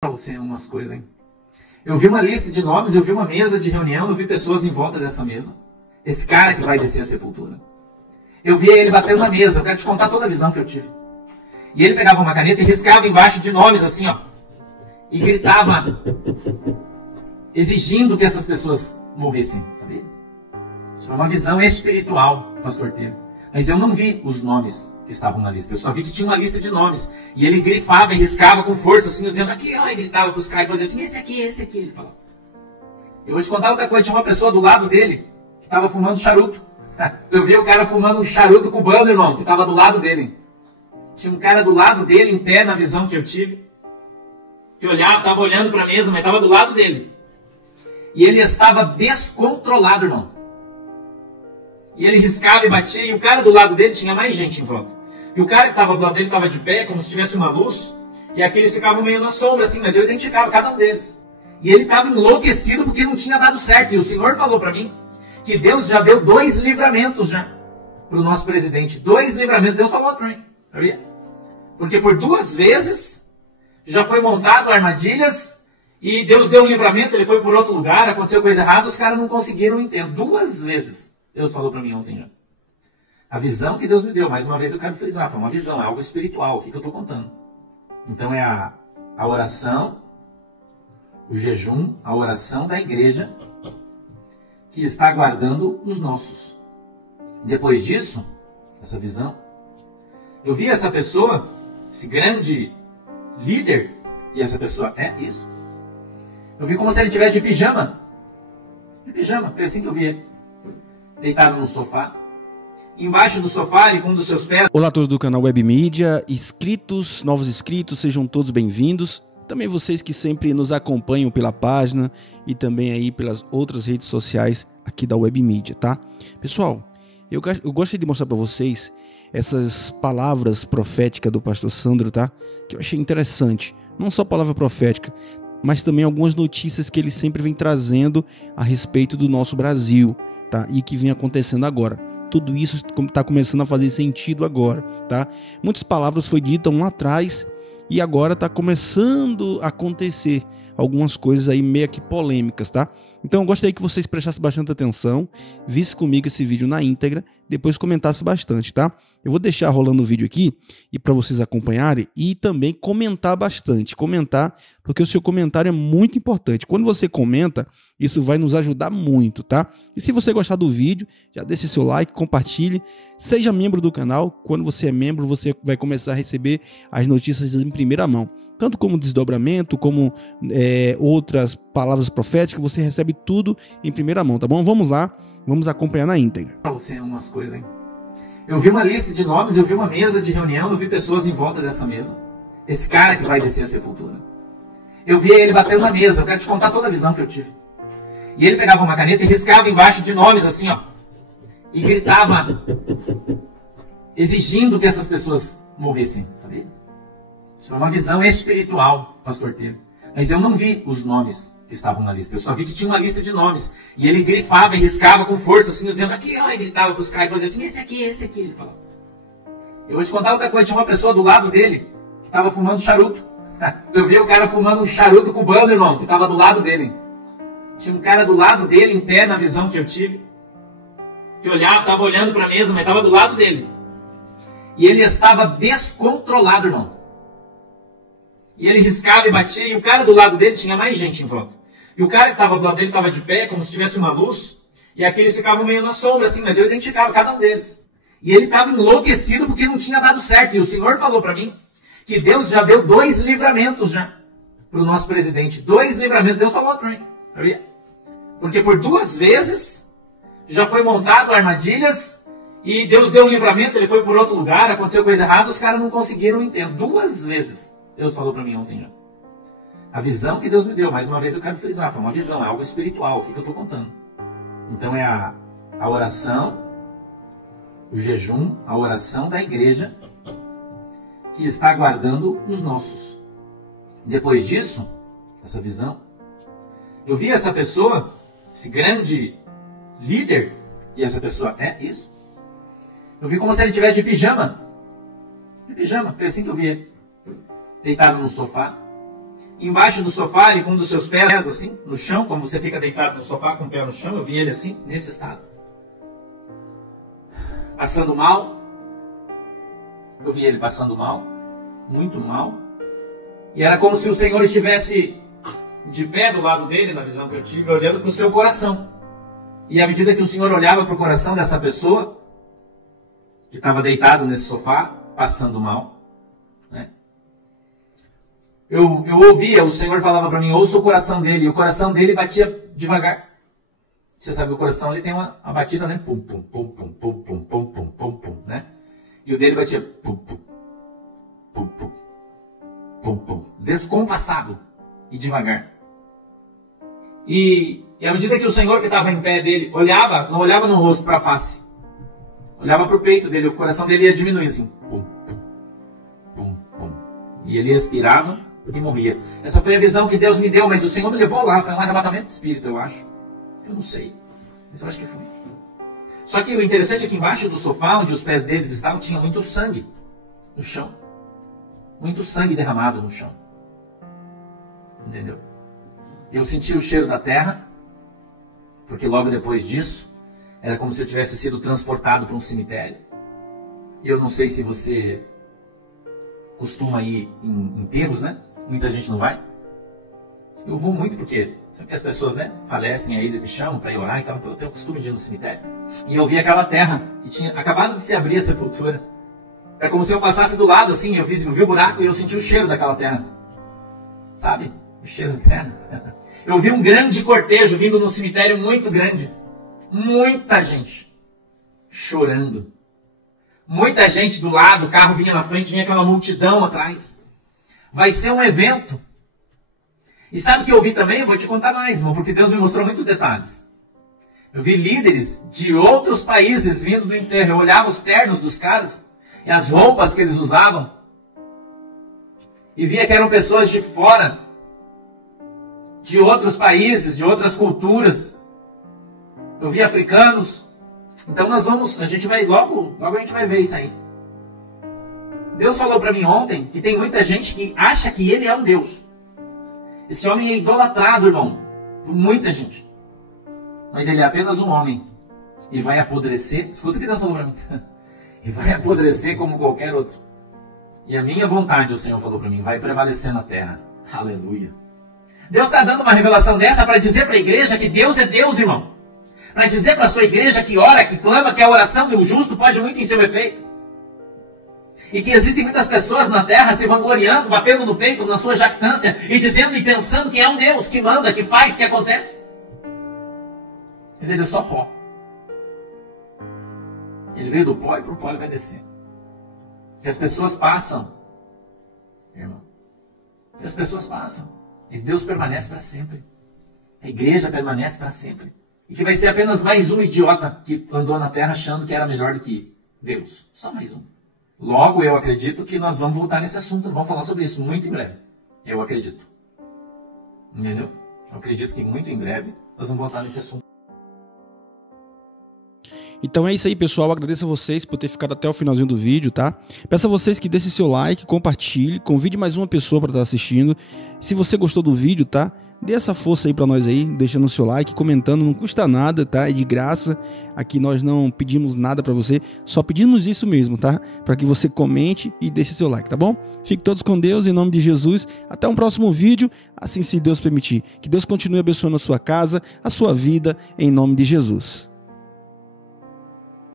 Para você umas coisas, hein? Eu vi uma lista de nomes, eu vi uma mesa de reunião, eu vi pessoas em volta dessa mesa. Esse cara que vai descer a sepultura. Eu vi ele batendo na mesa, eu quero te contar toda a visão que eu tive. E ele pegava uma caneta e riscava embaixo de nomes assim, ó. E gritava, exigindo que essas pessoas morressem, sabia? Isso foi uma visão espiritual, pastor Teiro. Mas eu não vi os nomes que estavam na lista. Eu só vi que tinha uma lista de nomes. E ele grifava e riscava com força, assim, dizendo aqui, ó, e gritava para os caras e fazia assim, esse aqui, ele falava. Eu vou te contar outra coisa, tinha uma pessoa do lado dele que estava fumando charuto. Eu vi o cara fumando um charuto cubano, irmão, que estava do lado dele. Tinha um cara do lado dele, em pé, na visão que eu tive, que olhava, estava olhando para a mesa, mas estava do lado dele. E ele estava descontrolado, irmão. E ele riscava e batia, e o cara do lado dele tinha mais gente em volta. E o cara que estava do lado dele estava de pé, como se tivesse uma luz, e aqueles ficavam meio na sombra, assim, mas eu identificava cada um deles. E ele estava enlouquecido porque não tinha dado certo. E o Senhor falou para mim que Deus já deu 2 livramentos já para o nosso presidente. 2 livramentos. Deus falou para mim. Sabia? Porque por 2 vezes já foi montado armadilhas e Deus deu um livramento, ele foi por outro lugar, aconteceu coisa errada, os caras não conseguiram entender. 2 vezes Deus falou para mim ontem já. A visão que Deus me deu, mais uma vez eu quero frisar, foi uma visão, é algo espiritual, o que eu estou contando. Então é a oração, o jejum, a oração da igreja que está guardando os nossos. Depois disso, essa visão, eu vi essa pessoa, esse grande líder, e essa pessoa é isso. Eu vi como se ele estivesse de pijama. De pijama, foi assim que eu vi ele. Deitado no sofá. Embaixo do sofá e com um dos seus pés. Olá a todos do canal Web Mídia, inscritos, novos inscritos, sejam todos bem-vindos. Também vocês que sempre nos acompanham pela página e também aí pelas outras redes sociais aqui da Web Mídia, tá? Pessoal, eu gostaria de mostrar para vocês essas palavras proféticas do pastor Sandro, tá? Que eu achei interessante. Não só palavra profética, mas também algumas notícias que ele sempre vem trazendo a respeito do nosso Brasil, tá? E que vem acontecendo agora. Tudo isso está começando a fazer sentido agora, tá? Muitas palavras foi ditas lá atrás e agora está começando a acontecer algumas coisas aí meio que polêmicas, tá? Então eu gostaria que vocês prestassem bastante atenção, vissem comigo esse vídeo na íntegra, depois comentassem bastante, tá? Eu vou deixar rolando o vídeo aqui e para vocês acompanharem e também comentar bastante, porque o seu comentário é muito importante. Quando você comenta, isso vai nos ajudar muito, tá? E se você gostar do vídeo, já deixe seu like, compartilhe, seja membro do canal. Quando você é membro, você vai começar a receber as notícias em primeira mão, tanto como desdobramento, como outras palavras proféticas, você recebe tudo em primeira mão, tá bom? Vamos lá, vamos acompanhar na íntegra. Para você umas coisas, hein? Eu vi uma lista de nomes, eu vi uma mesa de reunião, eu vi pessoas em volta dessa mesa. Esse cara que vai descer a sepultura. Eu vi ele batendo na mesa, eu quero te contar toda a visão que eu tive. E ele pegava uma caneta e riscava embaixo de nomes assim, ó. E gritava, exigindo que essas pessoas morressem, sabia? Isso foi uma visão espiritual, pastor Teiro. Mas eu não vi os nomes que estavam na lista. Eu só vi que tinha uma lista de nomes. E ele grifava e riscava com força, assim, dizendo aqui, ó, e gritava para os caras e fazia assim, esse aqui, ele falava. Eu vou te contar outra coisa, tinha uma pessoa do lado dele que estava fumando charuto. Eu vi o cara fumando um charuto cubano, irmão, que estava do lado dele. Tinha um cara do lado dele, em pé, na visão que eu tive, que olhava, estava olhando para a mesa, mas estava do lado dele. E ele estava descontrolado, irmão. E ele riscava e batia, e o cara do lado dele tinha mais gente em volta. E o cara que estava do lado dele estava de pé, como se tivesse uma luz, e aqueles ficavam meio na sombra, assim, mas eu identificava cada um deles. E ele estava enlouquecido porque não tinha dado certo. E o Senhor falou para mim que Deus já deu 2 livramentos já para o nosso presidente. 2 livramentos, Deus falou para mim. Sabia? Porque por 2 vezes já foi montado armadilhas e Deus deu um livramento, ele foi por outro lugar, aconteceu coisa errada, os caras não conseguiram entender. 2 vezes Deus falou para mim ontem já. A visão que Deus me deu, mais uma vez eu quero frisar, foi uma visão, é algo espiritual, o que eu estou contando. Então é a oração, o jejum, a oração da igreja que está guardando os nossos. Depois disso, essa visão, eu vi essa pessoa, esse grande líder, e essa pessoa é isso. Eu vi como se ele estivesse de pijama. De pijama, foi assim que eu vi ele. Deitado no sofá. embaixo do sofá, ele com um dos seus pés assim, no chão, como você fica deitado no sofá com o pé no chão, eu vi ele assim, nesse estado. Passando mal. Eu vi ele passando mal, muito mal. E era como se o Senhor estivesse de pé do lado dele, na visão que eu tive, olhando para o seu coração. E à medida que o Senhor olhava para o coração dessa pessoa, que estava deitado nesse sofá, passando mal, né? Eu ouvia, o Senhor falava para mim, ouça o coração dele, e o coração dele batia devagar. Você sabe, o coração ele tem uma batida, né? Pum, pum, pum, pum, pum, pum, pum, pum, pum, pum, né? E o dele batia pum, pum, pum, pum, pum, pum, descompassado e devagar. E à medida que o Senhor que estava em pé dele olhava, não olhava no rosto para a face, olhava para o peito dele, o coração dele ia diminuindo assim. Pum, pum, pum, pum. E ele expirava e morria. Essa foi a visão que Deus me deu, mas o Senhor me levou lá, foi um arrebatamento de espírito, eu acho. Eu não sei, mas eu acho que foi. Só que o interessante é que embaixo do sofá, onde os pés deles estavam, tinha muito sangue no chão. Muito sangue derramado no chão. Entendeu? Eu senti o cheiro da terra, porque logo depois disso, era como se eu tivesse sido transportado para um cemitério. E eu não sei se você costuma ir em enterros, né? Muita gente não vai. Eu vou muito porque sempre que as pessoas, né, falecem, aí eles me chamam para ir orar e tal, então eu tenho o costume de ir no cemitério. E eu vi aquela terra que tinha acabado de se abrir a sepultura. É como se eu passasse do lado assim, eu vi o buraco e eu senti o cheiro daquela terra. Sabe? O cheiro da terra. Eu vi um grande cortejo vindo no cemitério, muito grande. Muita gente chorando. Muita gente do lado, o carro vinha na frente, vinha aquela multidão atrás. Vai ser um evento. E sabe o que eu vi também? Eu vou te contar mais, irmão, porque Deus me mostrou muitos detalhes. Eu vi líderes de outros países vindo do enterro. Eu olhava os ternos dos caras e as roupas que eles usavam. E via que eram pessoas de fora, de outros países, de outras culturas. Eu vi africanos. Então a gente vai, logo a gente vai ver isso aí. Deus falou para mim ontem que tem muita gente que acha que ele é um Deus. Esse homem é idolatrado, irmão, por muita gente. Mas ele é apenas um homem. Ele vai apodrecer. Escuta o que Deus falou para mim. Ele vai apodrecer como qualquer outro. E a minha vontade, o Senhor falou para mim, vai prevalecer na terra. Aleluia. Deus está dando uma revelação dessa para dizer para a igreja que Deus é Deus, irmão. Para dizer para a sua igreja que ora, que clama, que a oração do justo pode muito em seu efeito. E que existem muitas pessoas na terra se vangloriando, batendo no peito na sua jactância e dizendo e pensando que é um Deus que manda, que faz, que acontece. Mas ele é só pó. Ele veio do pó e para o pó ele vai descer. Que as pessoas passam, irmão. Que as pessoas passam. Mas Deus permanece para sempre. A igreja permanece para sempre. E que vai ser apenas mais um idiota que andou na terra achando que era melhor do que Deus. Só mais um. Logo, eu acredito que nós vamos voltar nesse assunto. Vamos falar sobre isso muito em breve. Eu acredito. Entendeu? Eu acredito que muito em breve nós vamos voltar nesse assunto. Então é isso aí, pessoal. Agradeço a vocês por ter ficado até o finalzinho do vídeo, tá? Peço a vocês que deixem seu like, compartilhe, convide mais uma pessoa para estar assistindo. Se você gostou do vídeo, tá? Dê essa força aí para nós aí, deixando o seu like, comentando, não custa nada, tá? É de graça. Aqui nós não pedimos nada para você, só pedimos isso mesmo, tá? Para que você comente e deixe seu like, tá bom? Fiquem todos com Deus, em nome de Jesus. Até um próximo vídeo, assim se Deus permitir. Que Deus continue abençoando a sua casa, a sua vida, em nome de Jesus.